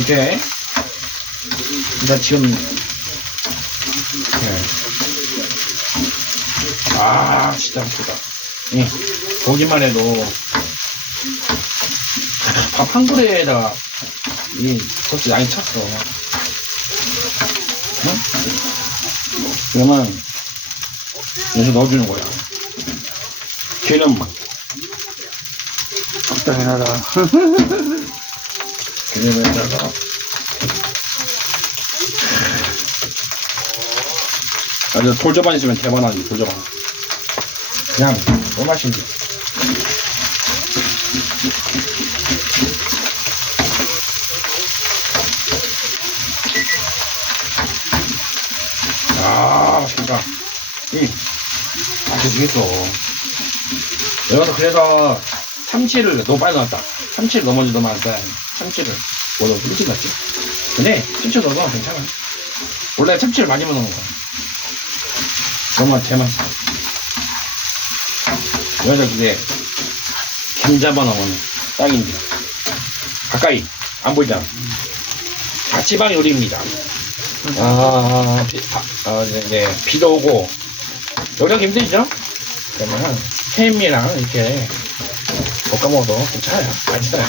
이제 일단 지금 네. 아 진짜 맛있다 예. 보기만 해도 밥 한 그릇에다가 이 소스 양이 찼어 응? 그러면 여기서 넣어주는 거야 기름 적당하다. 기름에다가. 아주 돌저반 있으면 대반하지 돌저반 그냥 너무 맛있지 아 맛있다 응 맛있겠어 여기서 그래서 참치를 너무 빨리 넣었다. 참치를 넘어지 너무 안 돼. 참치를 뭐넣 일찍 넣었지? 근데 참치 넣어도 괜찮아 원래 참치를 많이 넣는 거야. 너무 제맛있어 여기다 이제 김 잡아 넣으면 딱인데 가까이 안 보이잖아. 자취방 요리입니다. 아, 비, 아, 아, 이제, 이제 비도 오고. 요리하기 힘들죠? 그러면 햄이랑 이렇게 볶아 먹어도 괜찮아요. 맛있어요.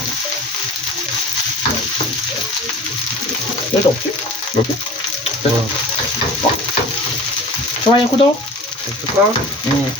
여기 없지? 여기? 됐어. 어? 좋아요, 구독. 됐을까? 음.